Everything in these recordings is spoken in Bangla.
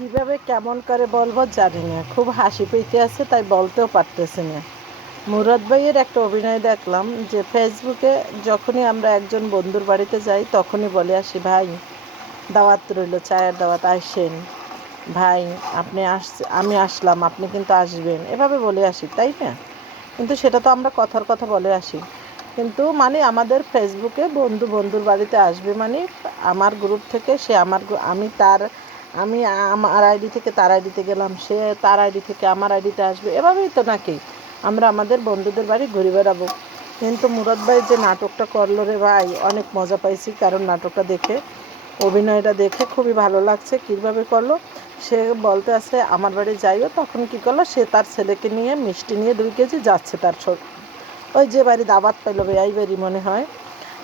কিভাবে কেমন করে বলবো জানি না, খুব হাসি পেতে আছে তাই বলতেও পারতেছি না। মুরাদ ভাইয়ের একটা অভিনয় দেখলাম যে ফেসবুকে যখনই আমরা একজন বন্ধুর বাড়িতে যাই তখনই বলে আসি, ভাই দাওয়াত রইল, চায়ের দাওয়াত, আসেন ভাই, আমি আসলাম, আপনি কিন্তু আসবেন, এভাবে বলে আসি, তাই না? কিন্তু সেটা তো আমরা কথার কথা বলে আসি, কিন্তু মানে আমাদের ফেসবুকে বন্ধুর বাড়িতে আসবে মানে আমার গ্রুপ থেকে সে আমি আমার আইডি থেকে তার আইডিতে গেলাম, সে তার আইডি থেকে আমার আইডিতে আসবে, এভাবেই তো নাকি আমরা আমাদের বন্ধুদের বাড়ি ঘুরে বেড়াবো। কিন্তু মুরাদ ভাই যে নাটকটা করলো রে ভাই, অনেক মজা পাইছি, কারণ নাটকটা দেখে, অভিনয়টা দেখে খুবই ভালো লাগছে। কীভাবে করলো, সে বলতে আছে আমার বাড়ি যাইও, তখন কী করলো, সে তার ছেলেকে নিয়ে মিষ্টি নিয়ে 2 কেজি যাচ্ছে তার ওই যে বাড়ি দাবাত পাইলো, বেয়াই বাড়ি মনে হয়,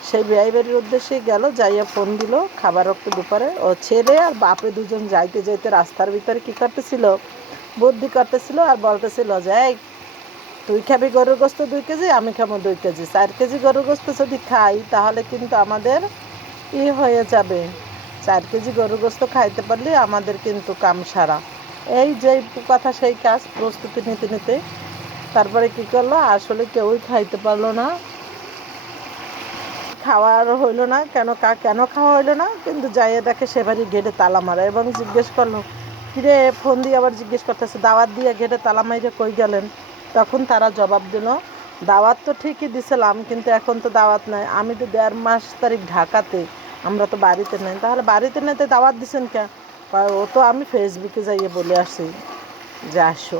সেই বেয়াই বাড়ির উদ্দেশ্যেই গেল, যাইয়া ফোন দিল খাবার রক্ত দুপুরে। ও ছেলে আর বাপে দুজন যাইতে যাইতে রাস্তার ভিতরে কী করতেছিল, বুদ্ধি করতেছিল আর বলতেছিল যে, এই তুই খাবি গরুর গোস্ত 2 কেজি, আমি খাবো 2 কেজি, 4 কেজি গরুর গোস্ত যদি খাই তাহলে কিন্তু আমাদের হয়ে যাবে, 4 কেজি গরুর গোস্ত খাইতে পারলে আমাদের কিন্তু কাম সারা। এই যে কথা সেই কাজ, প্রস্তুতি নিতে নিতে তারপরে কী করলো, আসলে কেউই খাইতে পারলো না, খাওয়ার হইলো না। কেন খাওয়া হইলো না, কিন্তু যাইয়া দেখে সে বাড়ি গেটে তালা মারা, এবং জিজ্ঞেস করলো, কিরে, ফোন দিয়ে আবার জিজ্ঞেস করতেছে, দাওয়াত দিয়ে গেটে তালা মাইরে কই গেলেন? তখন তারা জবাব দিল, দাওয়াত তো ঠিকই দিছিলাম, কিন্তু এখন তো দাওয়াত নাই, আমি তো 1.5 মাস তারিখ ঢাকাতে, আমরা তো বাড়িতে নেই। তাহলে বাড়িতে নেই তো দাওয়াত দিছেন কে? ও তো আমি ফেসবুকে যাইয়ে বলে আসি যে আসো।